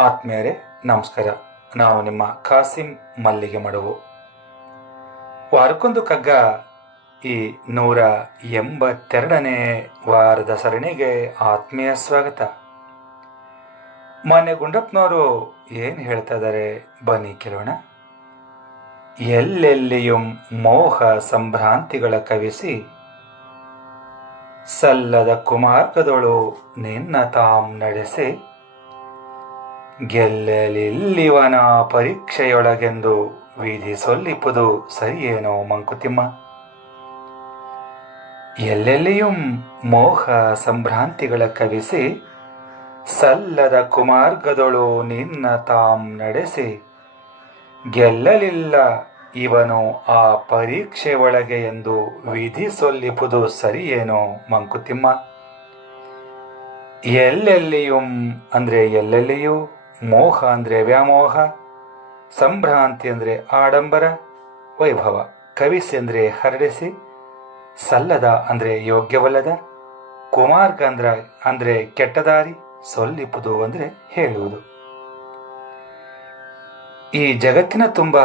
ಆತ್ಮೀಯರೇ ನಮಸ್ಕಾರ. ನಾನು ನಿಮ್ಮ ಕಾಸಿಂ ಮಲ್ಲಿಗೆ ಮಡವು. ವಾರಕ್ಕೊಂದು ಕಗ್ಗ ಈ 182ನೇ ವಾರದ ಸರಣಿಗೆ ಆತ್ಮೀಯ ಸ್ವಾಗತ. ಮಾನ್ಯ ಗುಂಡಪ್ಪನವರು ಏನು ಹೇಳ್ತಾ ಇದ್ದಾರೆ ಬನ್ನಿ ಕೇಳೋಣ. ಎಲ್ಲೆಲ್ಲಿಯೂ ಮೋಹ ಸಂಭ್ರಾಂತಿಗಳ ಕವಿಸಿ ಸಲ್ಲದ ಕುಮಾರ್ಗದೊಳು ನಿನ್ನ ತಾಂ ನಡೆಸಿ ಗೆಲ್ಲಲಿಲ್ಲಿವನ ಪರೀಕ್ಷೆಯೊಳಗೆಂದು ವಿಧಿ ಸೊಲ್ಲಿಪುದು ಸರಿಯೇನೋ ಮಂಕುತಿಮ್ಮ. ಎಲ್ಲೆಲ್ಲಿಯೂ ಮೋಹ ಸಂಭ್ರಾಂತಿಗಳ ಕವಿಸಿ ಸಲ್ಲದ ಕುಮಾರ್ಗದೊಳು ನಿನ್ನ ತಾಂ ನಡೆಸಿ ಗೆಲ್ಲಲಿಲ್ಲ ಇವನು ಆ ಪರೀಕ್ಷೆ ಒಳಗೆ ಎಂದು ವಿಧಿ ಸೊಲ್ಲಿಪುದು ಸರಿಯೇನೋ ಮಂಕುತಿಮ್ಮ. ಎಲ್ಲೆಲ್ಲಿಯೂ ಅಂದರೆ ಎಲ್ಲೆಲ್ಲಿಯೂ, ಮೋಹ ಅಂದರೆ ವ್ಯಾಮೋಹ, ಸಂಭ್ರಾಂತಿ ಅಂದರೆ ಆಡಂಬರ ವೈಭವ, ಕವಿಸಿ ಅಂದರೆ ಹರಡಿಸಿ, ಸಲ್ಲದ ಅಂದರೆ ಯೋಗ್ಯವಲ್ಲದ, ಕುಮಾರ್ಗ ಅಂದರೆ ಕೆಟ್ಟದಾರಿ, ಸೊಲ್ಲಿಪುದು ಅಂದರೆ ಹೇಳುವುದು. ಈ ಜಗತ್ತಿನ ತುಂಬ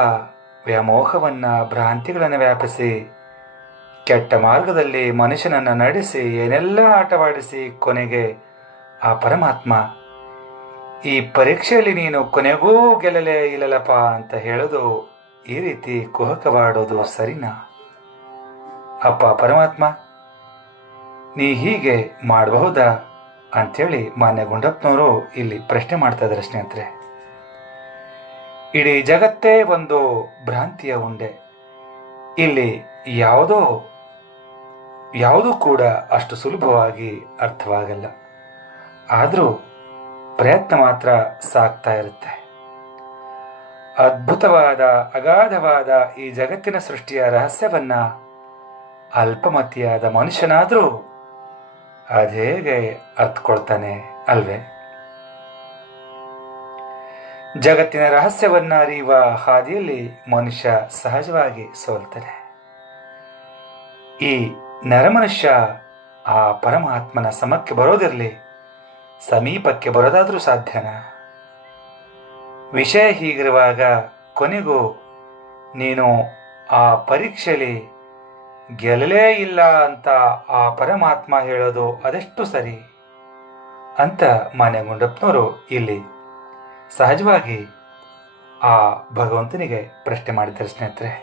ವ್ಯಾಮೋಹವನ್ನು ಭ್ರಾಂತಿಗಳನ್ನು ವ್ಯಾಪಿಸಿ ಕೆಟ್ಟ ಮಾರ್ಗದಲ್ಲಿ ಮನುಷ್ಯನನ್ನು ನಡೆಸಿ ಏನೆಲ್ಲ ಆಟವಾಡಿಸಿ ಕೊನೆಗೆ ಆ ಪರಮಾತ್ಮ ಈ ಪರೀಕ್ಷೆಯಲ್ಲಿ ನೀನು ಕೊನೆಗೂ ಗೆಲ್ಲಲೇ ಇಲ್ಲಲಪ್ಪ ಅಂತ ಹೇಳೋದು, ಈ ರೀತಿ ಕುಹಕವಾಡೋದು ಸರಿನಾ? ಅಪ್ಪ ಪರಮಾತ್ಮ, ನೀ ಹೀಗೆ ಮಾಡಬಹುದಾ ಅಂಥೇಳಿ ಮಾನ್ಯ ಗುಂಡಪ್ಪನವರು ಇಲ್ಲಿ ಪ್ರಶ್ನೆ ಮಾಡ್ತಾ ಇದ್ದಾರೆ ಸ್ನೇಹಿತರೆ. ಇಡೀ ಜಗತ್ತೇ ಒಂದು ಭ್ರಾಂತಿಯ ಉಂಡೆ. ಇಲ್ಲಿ ಯಾವುದೂ ಕೂಡ ಅಷ್ಟು ಸುಲಭವಾಗಿ ಅರ್ಥವಾಗಲ್ಲ. ಆದರೂ ಪ್ರಯತ್ನ ಮಾತ್ರ ಸಾಗ್ತಾ ಇರುತ್ತೆ. ಅದ್ಭುತವಾದ ಅಗಾಧವಾದ ಈ ಜಗತ್ತಿನ ಸೃಷ್ಟಿಯ ರಹಸ್ಯವನ್ನ ಅಲ್ಪಮತಿಯಾದ ಮನುಷ್ಯನಾದರೂ ಅದೇಗೆ ಅರ್ಥಕೊಳ್ತಾನೆ ಅಲ್ವೇ? ಜಗತ್ತಿನ ರಹಸ್ಯವನ್ನ ಅರಿಯುವ ಹಾದಿಯಲ್ಲಿ ಮನುಷ್ಯ ಸಹಜವಾಗಿ ಸೋಲ್ತಾನೆ. ಈ ನರಮನುಷ್ಯ ಆ ಪರಮಾತ್ಮನ ಸಮಕ್ಕೆ ಬರೋದಿರಲಿ, ಸಮೀಪಕ್ಕೆ ಬರೋದಾದ್ರೂ ಸಾಧ್ಯನಾ? ವಿಷಯ ಹೀಗಿರುವಾಗ ಕೊನೆಗೂ ನೀನು ಆ ಪರೀಕ್ಷೆಯಲ್ಲಿ ಗೆಲ್ಲಲೇ ಇಲ್ಲ ಅಂತ ಆ ಪರಮಾತ್ಮ ಹೇಳೋದು ಅದೆಷ್ಟು ಸರಿ ಅಂತ ಮಾನ್ಯ ಗುಂಡಪ್ಪನವರು ಇಲ್ಲಿ ಸಹಜವಾಗಿ ಆ ಭಗವಂತನಿಗೆ ಪ್ರಶ್ನೆ ಮಾಡಿದ್ದಾರೆ ಸ್ನೇಹಿತರೆ.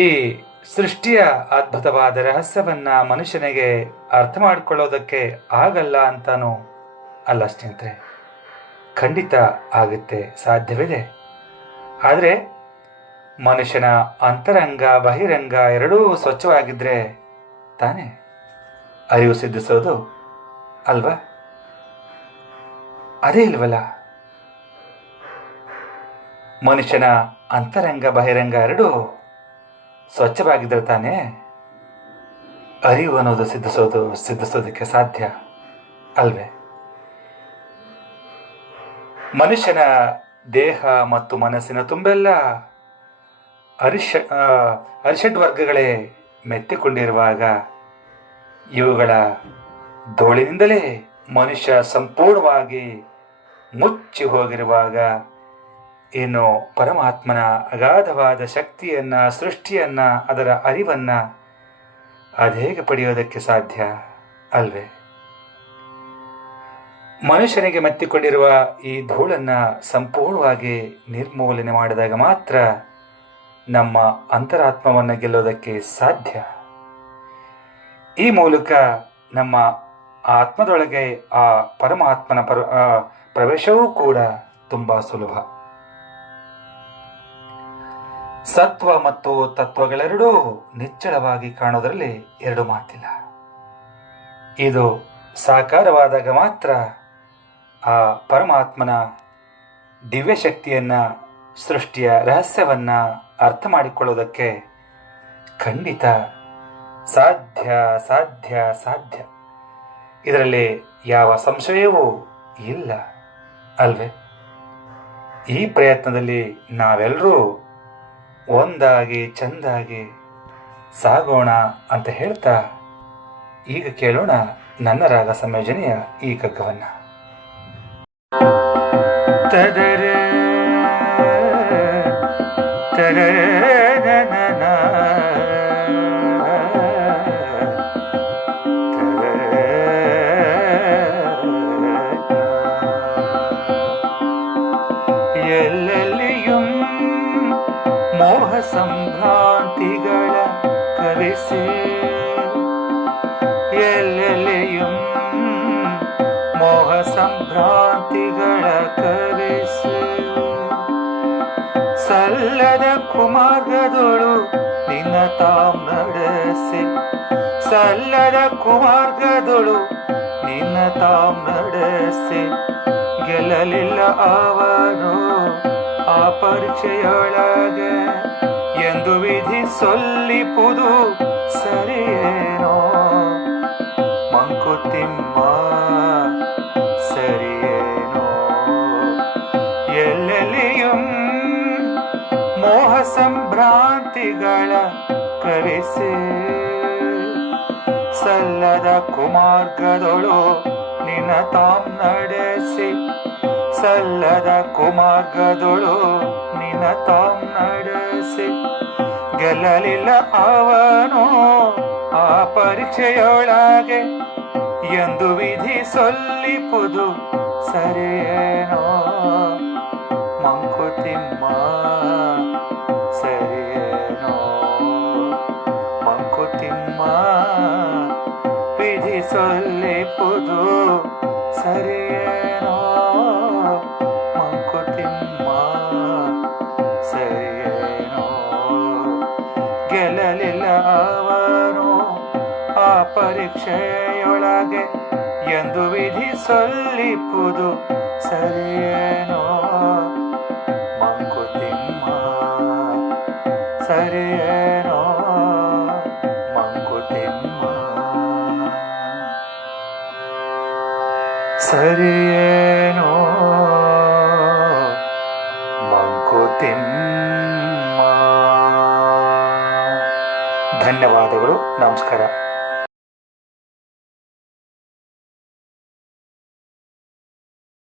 ಈ ಸೃಷ್ಟಿಯ ಅದ್ಭುತವಾದ ರಹಸ್ಯವನ್ನ ಮನುಷ್ಯನಿಗೆ ಅರ್ಥ ಮಾಡಿಕೊಳ್ಳೋದಕ್ಕೆ ಆಗಲ್ಲ ಅಂತಾನೂ ಅಲ್ಲ ಸ್ನೇಹಿತರೆ, ಖಂಡಿತ ಆಗುತ್ತೆ, ಸಾಧ್ಯವಿದೆ. ಆದರೆ ಮನುಷ್ಯನ ಅಂತರಂಗ ಬಹಿರಂಗ ಎರಡೂ ಸ್ವಚ್ಛವಾಗಿದ್ರೆ ತಾನೇ ಅರಿವು ಸಿದ್ಧಿಸೋದು ಅಲ್ವಾ? ಅದೇ ಇಲ್ವಲ್ಲ, ಮನುಷ್ಯನ ಅಂತರಂಗ ಬಹಿರಂಗ ಎರಡೂ ಸ್ವಚ್ಛವಾಗಿದ್ರೆ ತಾನೇ ಅರಿವು ಅನ್ನೋದು ಸಿದ್ಧಿಸೋದಕ್ಕೆ ಸಾಧ್ಯ ಅಲ್ವೇ? ಮನುಷ್ಯನ ದೇಹ ಮತ್ತು ಮನಸ್ಸಿನ ತುಂಬೆಲ್ಲ ಅರಿಷಡ್ ವರ್ಗಗಳೇ ಮೆತ್ತಿಕೊಂಡಿರುವಾಗ, ಇವುಗಳ ಧೂಳಿನಿಂದಲೇ ಮನುಷ್ಯ ಸಂಪೂರ್ಣವಾಗಿ ಮುಚ್ಚಿ ಹೋಗಿರುವಾಗ, ಇನ್ನು ಪರಮಾತ್ಮನ ಅಗಾಧವಾದ ಶಕ್ತಿಯನ್ನ, ಸೃಷ್ಟಿಯನ್ನ, ಅದರ ಅರಿವನ್ನ ಅದೇಗೆ ಪಡೆಯೋದಕ್ಕೆ ಸಾಧ್ಯ ಅಲ್ವೇ? ಮನುಷ್ಯನಿಗೆ ಮೆತ್ತಿಕೊಂಡಿರುವ ಈ ಧೂಳನ್ನ ಸಂಪೂರ್ಣವಾಗಿ ನಿರ್ಮೂಲನೆ ಮಾಡಿದಾಗ ಮಾತ್ರ ನಮ್ಮ ಅಂತರಾತ್ಮವನ್ನು ಗೆಲ್ಲೋದಕ್ಕೆ ಸಾಧ್ಯ. ಈ ಮೂಲಕ ನಮ್ಮ ಆತ್ಮದೊಳಗೆ ಆ ಪರಮಾತ್ಮನ ಪ್ರವೇಶವೂ ಕೂಡ ತುಂಬಾ ಸುಲಭ. ಸತ್ವ ಮತ್ತು ತತ್ವಗಳೆರಡೂ ನಿಚ್ಚಳವಾಗಿ ಕಾಣೋದರಲ್ಲಿ ಎರಡು ಮಾತಿಲ್ಲ. ಇದು ಸಾಕಾರವಾದಾಗ ಮಾತ್ರ ಆ ಪರಮಾತ್ಮನ ದಿವ್ಯ ಶಕ್ತಿಯನ್ನ, ಸೃಷ್ಟಿಯ ರಹಸ್ಯವನ್ನ ಅರ್ಥ ಮಾಡಿಕೊಳ್ಳೋದಕ್ಕೆ ಖಂಡಿತ ಸಾಧ್ಯ ಸಾಧ್ಯ ಸಾಧ್ಯ. ಇದರಲ್ಲಿ ಯಾವ ಸಂಶಯವೂ ಇಲ್ಲ ಅಲ್ವೇ? ಈ ಪ್ರಯತ್ನದಲ್ಲಿ ನಾವೆಲ್ಲರೂ ಒಂದಾಗಿ ಚೆಂದಾಗಿ ಸಾಗೋಣ ಅಂತ ಹೇಳ್ತಾ ಈಗ ಕೇಳೋಣ ನನ್ನ ರಾಗ ಸಂಯೋಜನೆಯ ಈ ಕಗ್ಗವನ್ನು. ತದರೆ ತದರೆ ನನ ಎಲ್ಲೆಲ್ಲಿயும் ಮೋಹ ಸಂಭ್ರಾಂತಿಗಳ ಕರೆಸೆ ಎಲ್ಲೆಲ್ಲಿயும் ಮೋಹ ಸಂಭ್ರಾಂತಿಗಳ ಕರೆಸೆ ಸಲ್ಲದ ಕುಮಾರ್ಗದೊಳು ನಿನ್ನ ತಾಂ ನಡೆಸೆ ಸಲ್ಲದ ಕುಮಾರ್ಗದೊಳು ನಿನ್ನ ತಾಂ ನಡೆಸೆ ಗೆಲ್ಲಲಿಲ್ಲ ಅವನು ಆ ಪರೀಕ್ಷೆಯೊಳಗೆ ಎಂದು ವಿಧಿ ಸೊಲ್ಲಿಪುದು ಸರಿಯೇನೋ ಮಂಕುತಿಮ್ಮ ಸರಿಯೇನೋ ಎಲ್ಲೆಲ್ಲಿயும் ಮೋಹ ಸಂಭ್ರಾಂತಿಗಳ ಕರೆಸೆ ಸಲ್ಲದ ಕುಮಾರ್ಗದೊಳು ನಿನ್ನ ತಾಂ ನಡೆಸಿ ಸಲ್ಲದ ಕುಮಾರ್ಗದೊಳು ನಿನ್ನ ತಾಂ ನಡೆಸಿ ಗೆಲ್ಲಲಿಲ್ಲ ಅವನು ಆ ಪರೀಕ್ಷೆಯೊಳಗೆ ಎಂದು ವಿಧಿ ಸೊಲ್ಲಿಪುದು ಸರಿಯೇನೋ ಮಂಕುತಿಮ್ಮ ಸರಿಯೇನೋ ಮಂಕುತಿಮ್ಮ ವಿಧಿ ಸೊಲ್ಲಿಪುದು ಸರಿಯೇನೋ ಮಂಕುತಿಮ್ಮ ಸರಿಯೇನೋ ಗೆಲ್ಲಲಿಲ್ಲ ಅವನು ಆ ಪರೀಕ್ಷೆಯೊಳಗೆ ಎಂದು ವಿಧಿ ಸೊಲ್ಲಿಪುದು ಸರಿಯೇನೋ ಮಂಕುತಿಮ್ಮ ಸರಿಯೇನೋ ಮಂಕುತಿಮ್ಮ ಸರಿಯೇನೋ ಮಂಕುತಿಮ್ಮ. ಧನ್ಯವಾದಗಳು. ನಮಸ್ಕಾರ.